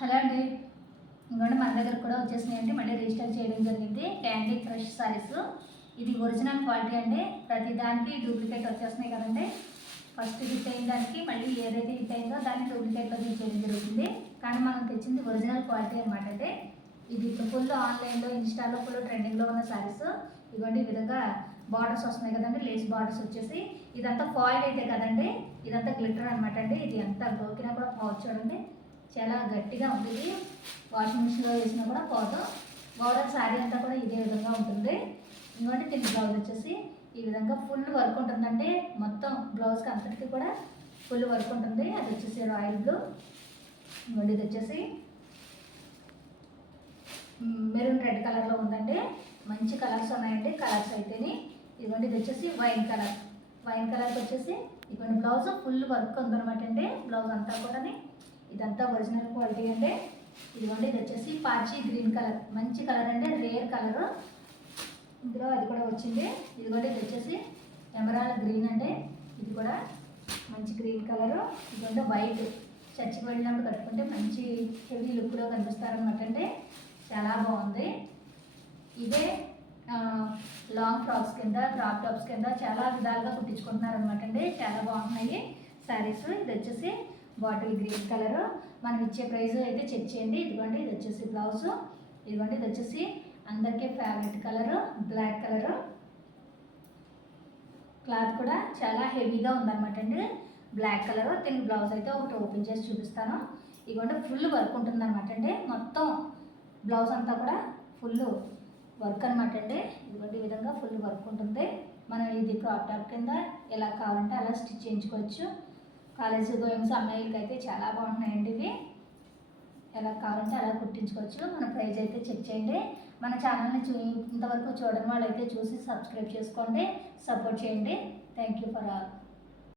Hello అండి, ఇంకోటి మన దగ్గర కూడా వచ్చేసినాయండి. మళ్ళీ రిజిస్టర్ చేయడం జరిగింది. Candy crush saris. ఇది ఒరిజినల్ క్వాలిటీ అండి. ప్రతి దానికి డూప్లికేట్ వచ్చేస్తున్నాయి కదండి. ఫస్ట్ హిట్ అయిన దానికి మళ్ళీ ఏదైతే హిట్ అయిందో దాన్ని డూప్లికేట్లో తీసేయడం జరుగుతుంది. కానీ మనం తెచ్చింది ఒరిజినల్ క్వాలిటీ అనమాట అండి. ఇది ఇప్పుడు ఫుల్ ఆన్లైన్లో ఇన్స్టాలో ఫుల్ ట్రెండింగ్లో ఉన్న సారీస్. ఇదిగోండి ఈ విధంగా బార్డర్స్ వస్తున్నాయి కదండి, లేస్ బార్డర్స్ వచ్చేసి. ఇదంతా ఫాయిల్ అయితే కదండి, ఇదంతా గ్లిటర్ అనమాట అండి. ఇది ఎంత గోకినా కూడా పోవచ్చు చూడండి, చాలా గట్టిగా ఉంటుంది. వాషింగ్ మిషన్లో వేసినా కూడా పోదు. ఓవరాల్ శారీ అంతా కూడా ఇదే విధంగా ఉంటుంది. ఇంకోటి దీని బ్లౌజ్ వచ్చేసి ఈ విధంగా ఫుల్ వర్క్ ఉంటుందండి. మొత్తం బ్లౌజ్కి అంతటికి కూడా ఫుల్ వర్క్ ఉంటుంది. అది వచ్చేసి రాయల్ బ్లూ. ఇంకోటి ఇది వచ్చేసి మెరూన్ రెడ్ కలర్లో ఉందండి. మంచి కలర్స్ ఉన్నాయండి. కలర్స్ అయితేని ఇదిగోండి ఇది వచ్చేసి వైన్ కలర్. వైన్ కలర్కి వచ్చేసి ఇదిగోండి బ్లౌజ్ ఫుల్ వర్క్ ఉందన్నమాట అండి. బ్లౌజ్ అంతా కూడా ఇదంతా ఒరిజినల్ క్వాలిటీ అండి. ఇదిగోండి ఇది వచ్చేసి పాచి గ్రీన్ కలర్. మంచి కలర్ అండి, రేర్ కలర్. ఇందులో అది కూడా వచ్చింది. ఇదిగోండి ఇది వచ్చేసి ఎమరాల్డ్ గ్రీన్ అండి. ఇది కూడా మంచి గ్రీన్ కలరు. ఇదిగోండి వైట్. చర్చికి వెళ్ళినప్పుడు కట్టుకుంటే మంచి హెవీ లుక్లో కనిపిస్తారనమాట అండి. చాలా బాగుంది. ఇదే లాంగ్ ఫ్రాక్స్ కింద, క్రాప్ టాప్స్ కింద చాలా విధాలుగా కుట్టించుకుంటున్నారనమాట అండి. చాలా బాగున్నాయి శారీస్. ఇది వచ్చేసి బాటిల్ గ్రీన్ కలర్. మనం ఇచ్చే ప్రైస్ అయితే చెక్ చేయండి. ఇదిగోండి ఇది వచ్చేసి బ్లౌజ్. ఇదిగోండి ఇది వచ్చేసి అందరికీ favourite colour black colour. Cloth కూడా చాలా హెవీగా ఉందన్నమాట అండి, బ్లాక్ కలర్. దీని బ్లౌజ్ అయితే ఒకటి ఓపెన్ చేసి చూపిస్తాను. ఇదిగోండి ఫుల్ వర్క్ ఉంటుంది అనమాట అండి. మొత్తం బ్లౌజ్ అంతా కూడా ఫుల్ వర్క్ అనమాట అండి. ఇదిగోండి ఈ విధంగా ఫుల్ వర్క్ ఉంటుంది. మనం ఇది క్రాప్ టాప్ కింద ఎలా కావాలంటే అలా స్టిచ్ చేయించుకోవచ్చు. కాలేజీ గోయింగ్స్ అమ్మాయిలకి అయితే చాలా బాగుంటున్నాయండి ఇవి. ఎలా కావాలంటే అలా కుట్టించుకోవచ్చు. మన ప్రైస్ అయితే చెక్ చేయండి. మన ఛానల్ని ఇంతవరకు చూడని వాళ్ళు అయితే చూసి సబ్స్క్రైబ్ చేసుకోండి, సపోర్ట్ చేయండి. Thank you for all.